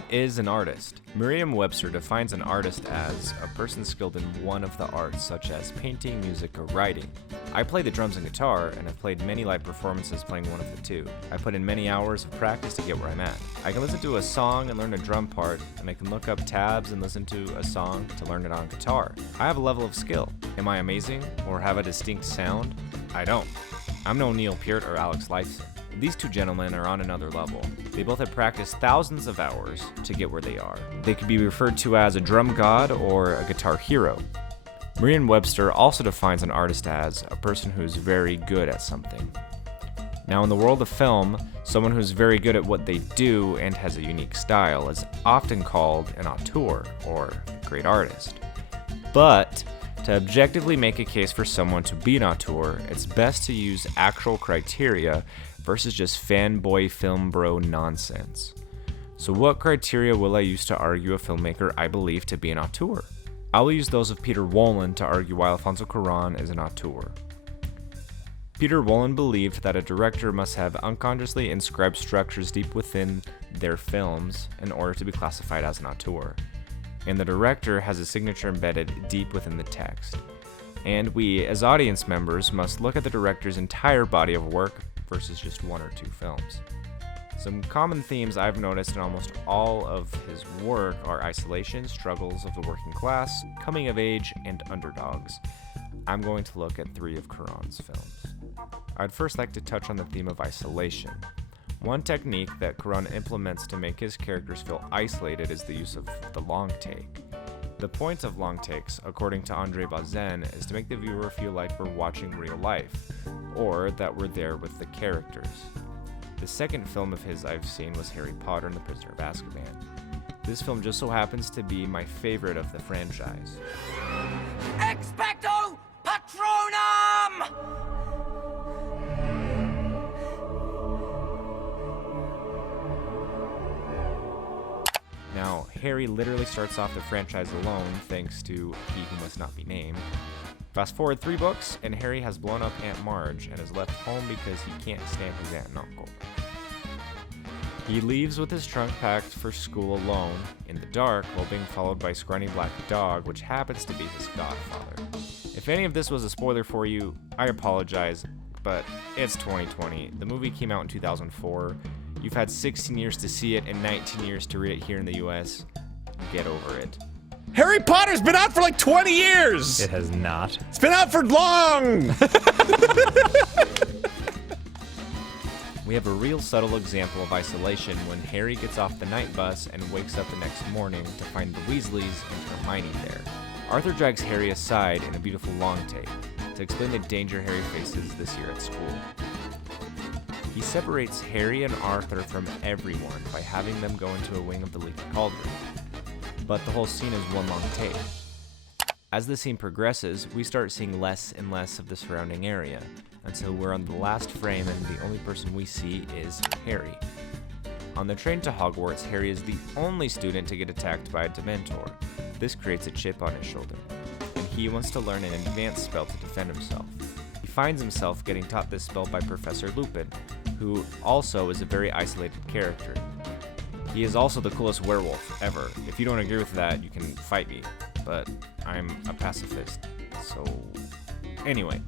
What is an artist? Merriam-Webster defines an artist as a person skilled in one of the arts, such as painting, music, or writing. I play the drums and guitar, and have played many live performances playing one of the two. I put in many hours of practice to get where I'm at. I can listen to a song and learn a drum part, and I can look up tabs and listen to a song to learn it on guitar. I have a level of skill. Am I amazing, or have a distinct sound? I don't. I'm no Neil Peart or Alex Lifeson. These two gentlemen are on another level. They both have practiced thousands of hours to get where they are. They could be referred to as a drum god or a guitar hero. Merriam-Webster also defines an artist as a person who's very good at something. Now, in the world of film, someone who's very good at what they do and has a unique style is often called an auteur, or a great artist. But to objectively make a case for someone to be an auteur, it's best to use actual criteria versus just fanboy film bro nonsense. So what criteria will I use to argue a filmmaker I believe to be an auteur? I will use those of Peter Wolin to argue why Alfonso Cuaron is an auteur. Peter Wolin believed that a director must have unconsciously inscribed structures deep within their films in order to be classified as an auteur. And the director has a signature embedded deep within the text. And we, as audience members, must look at the director's entire body of work versus just one or two films. Some common themes I've noticed in almost all of his work are isolation, struggles of the working class, coming of age, and underdogs. I'm going to look at 3 of Cuarón's films. I'd first like to touch on the theme of isolation. One technique that Cuarón implements to make his characters feel isolated is the use of the long take. The point of long takes, according to Andre Bazin, is to make the viewer feel like we're watching real life, or that we're there with the characters. The second film of his I've seen was Harry Potter and the Prisoner of Azkaban. This film just so happens to be my favorite of the franchise. Expecto Patronum! Now, Harry literally starts off the franchise alone thanks to He Who Must Not Be Named. Fast forward 3 books, and Harry has blown up Aunt Marge and is left home because he can't stand his aunt and uncle. He leaves with his trunk packed for school alone, in the dark, while being followed by a scrawny black dog, which happens to be his godfather. If any of this was a spoiler for you, I apologize, but it's 2020. The movie came out in 2004. You've had 16 years to see it and 19 years to read it here in the US. Get over it. Harry Potter's been out for like 20 years! It has not. It's been out for long! We have a real subtle example of isolation when Harry gets off the night bus and wakes up the next morning to find the Weasleys and Hermione there. Arthur drags Harry aside in a beautiful long take to explain the danger Harry faces this year at school. He separates Harry and Arthur from everyone by having them go into a wing of the Leaky Cauldron. But the whole scene is one long take. As the scene progresses, we start seeing less and less of the surrounding area, until we're on the last frame and the only person we see is Harry. On the train to Hogwarts, Harry is the only student to get attacked by a Dementor. This creates a chip on his shoulder, and he wants to learn an advanced spell to defend himself. He finds himself getting taught this spell by Professor Lupin, who also is a very isolated character. He is also the coolest werewolf ever. If you don't agree with that, you can fight me, but I'm a pacifist, so... Anyway,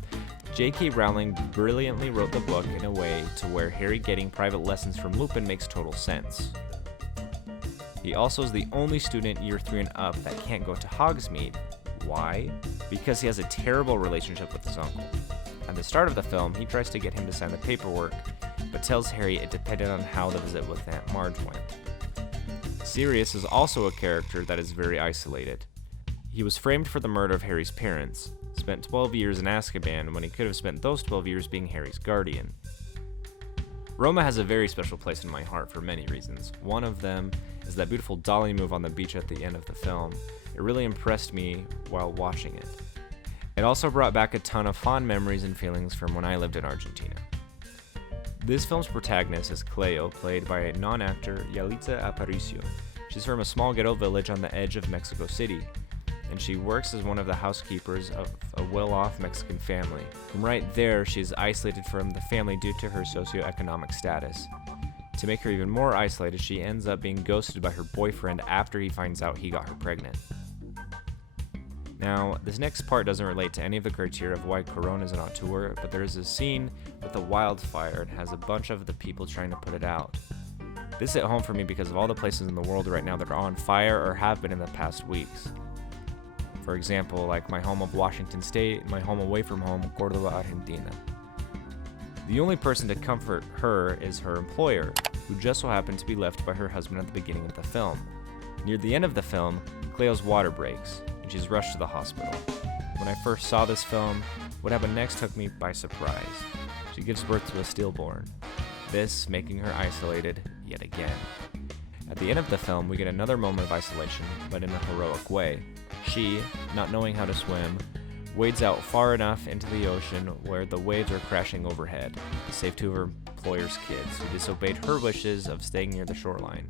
J.K. Rowling brilliantly wrote the book in a way to where Harry getting private lessons from Lupin makes total sense. He also is the only student year 3 and up that can't go to Hogsmeade. Why? Because he has a terrible relationship with his uncle. At the start of the film, he tries to get him to sign the paperwork, but tells Harry it depended on how the visit with Aunt Marge went. Sirius is also a character that is very isolated. He was framed for the murder of Harry's parents, spent 12 years in Azkaban when he could have spent those 12 years being Harry's guardian. Roma has a very special place in my heart for many reasons. One of them is that beautiful dolly move on the beach at the end of the film. It really impressed me while watching it. It also brought back a ton of fond memories and feelings from when I lived in Argentina. This film's protagonist is Cleo, played by a non-actor, Yalitza Aparicio. She's from a small ghetto village on the edge of Mexico City, and she works as one of the housekeepers of a well-off Mexican family. From right there, she is isolated from the family due to her socioeconomic status. To make her even more isolated, she ends up being ghosted by her boyfriend after he finds out he got her pregnant. Now, this next part doesn't relate to any of the criteria of why Cuarón is an auteur, but there is a scene with a wildfire and has a bunch of the people trying to put it out. This hit home for me because of all the places in the world right now that are on fire or have been in the past weeks. For example, like my home of Washington State and my home away from home, Córdoba, Argentina. The only person to comfort her is her employer, who just so happened to be left by her husband at the beginning of the film. Near the end of the film, Cleo's water breaks, and she's rushed to the hospital. When I first saw this film, what happened next took me by surprise. She gives birth to a stillborn, this making her isolated yet again. At the end of the film, we get another moment of isolation, but in a heroic way. She, not knowing how to swim, wades out far enough into the ocean where the waves are crashing overhead to save two of her employer's kids who disobeyed her wishes of staying near the shoreline.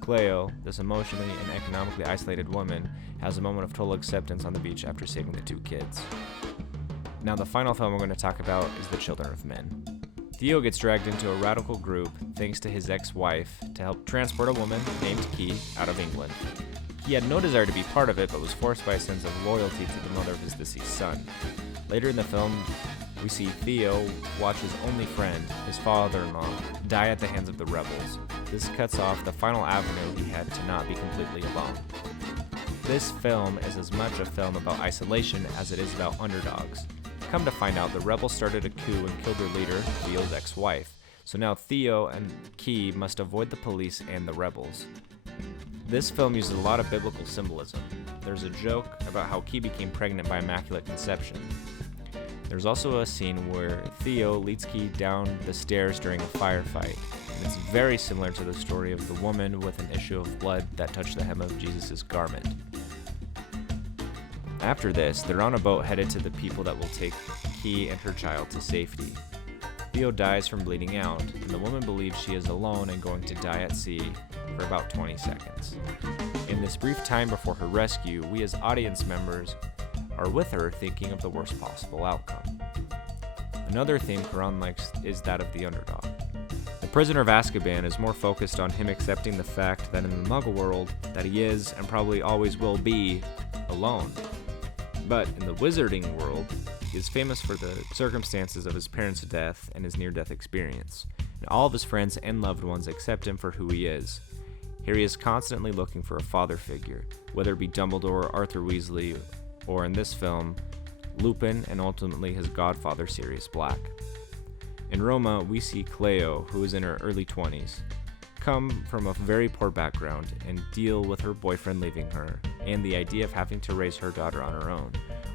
Cleo, this emotionally and economically isolated woman, has a moment of total acceptance on the beach after saving the two kids. Now, the final film we're going to talk about is The Children of Men. Theo gets dragged into a radical group thanks to his ex-wife to help transport a woman named Key out of England. He had no desire to be part of it, but was forced by a sense of loyalty to the mother of his deceased son. Later in the film, we see Theo watch his only friend, his father-in-law, die at the hands of the rebels. This cuts off the final avenue he had to not be completely alone. This film is as much a film about isolation as it is about underdogs. Come to find out, the rebels started a coup and killed their leader, Theo's ex-wife. So now Theo and Key must avoid the police and the rebels. This film uses a lot of biblical symbolism. There's a joke about how Key became pregnant by immaculate conception. There's also a scene where Theo leads Key down the stairs during a firefight. And it's very similar to the story of the woman with an issue of blood that touched the hem of Jesus' garment. After this, they're on a boat headed to the people that will take Key and her child to safety. Theo dies from bleeding out, and the woman believes she is alone and going to die at sea for about 20 seconds. In this brief time before her rescue, we as audience members are with her thinking of the worst possible outcome. Another theme Cuarón likes is that of the underdog. The Prisoner of Azkaban is more focused on him accepting the fact that in the Muggle world that he is, and probably always will be, alone. But in the Wizarding world, he is famous for the circumstances of his parents' death and his near-death experience, and all of his friends and loved ones accept him for who he is. Harry is constantly looking for a father figure, whether it be Dumbledore, Arthur Weasley, or in this film, Lupin, and ultimately his godfather, Sirius Black. In Roma, we see Cleo, who is in her early 20s, come from a very poor background and deal with her boyfriend leaving her, and the idea of having to raise her daughter on her own.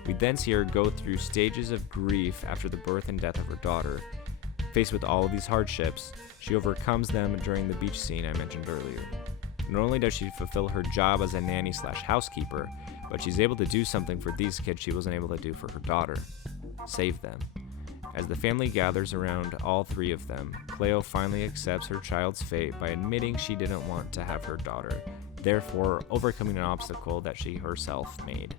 We then see her go through stages of grief after the birth and death of her daughter. Faced with all of these hardships, she overcomes them during the beach scene I mentioned earlier. Not only does she fulfill her job as a nanny/housekeeper, but she's able to do something for these kids she wasn't able to do for her daughter: save them. As the family gathers around all three of them, Cleo finally accepts her child's fate by admitting she didn't want to have her daughter, therefore overcoming an obstacle that she herself made.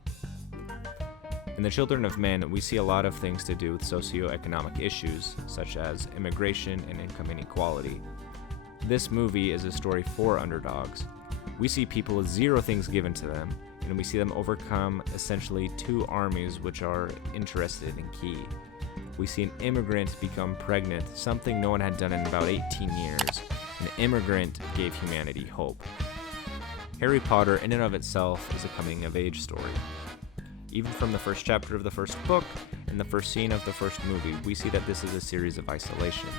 In The Children of Men, we see a lot of things to do with socioeconomic issues, such as immigration and income inequality. This movie is a story for underdogs. We see people with zero things given to them, and we see them overcome essentially two armies which are interested in Key. We see an immigrant become pregnant, something no one had done in about 18 years. An immigrant gave humanity hope. Harry Potter, in and of itself, is a coming-of-age story. Even from the first chapter of the first book and the first scene of the first movie, we see that this is a series of isolation.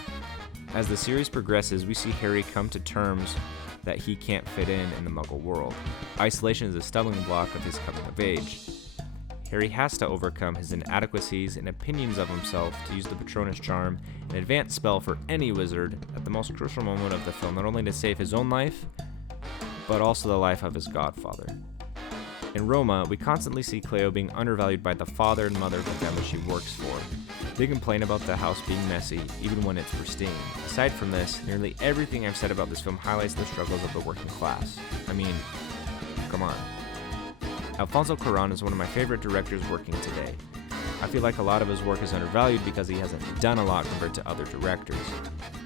As the series progresses, we see Harry come to terms that he can't fit in the Muggle world. Isolation is a stumbling block of his coming of age. Harry has to overcome his inadequacies and opinions of himself to use the Patronus Charm, an advanced spell for any wizard, at the most crucial moment of the film, not only to save his own life, but also the life of his godfather. In Roma, we constantly see Cleo being undervalued by the father and mother of the family she works for. They complain about the house being messy, even when it's pristine. Aside from this, nearly everything I've said about this film highlights the struggles of the working class. I mean, come on. Alfonso Cuaron is one of my favorite directors working today. I feel like a lot of his work is undervalued because he hasn't done a lot compared to other directors.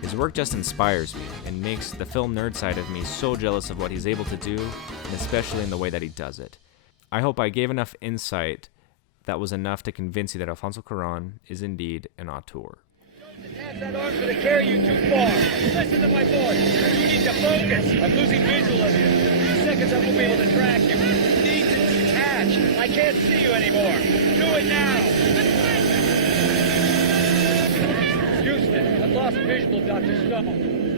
His work just inspires me and makes the film nerd side of me so jealous of what he's able to do, and especially in the way that he does it. I hope I gave enough insight that was enough to convince you that Alfonso Cuaron is indeed an auteur. That arm's going to carry you too far. Listen to my voice. You need to focus. I'm losing visual of you. In 2 seconds I won't be able to track you. You need to detach. I can't see you anymore. Do it now. Houston, I've lost visual, Dr. Stone.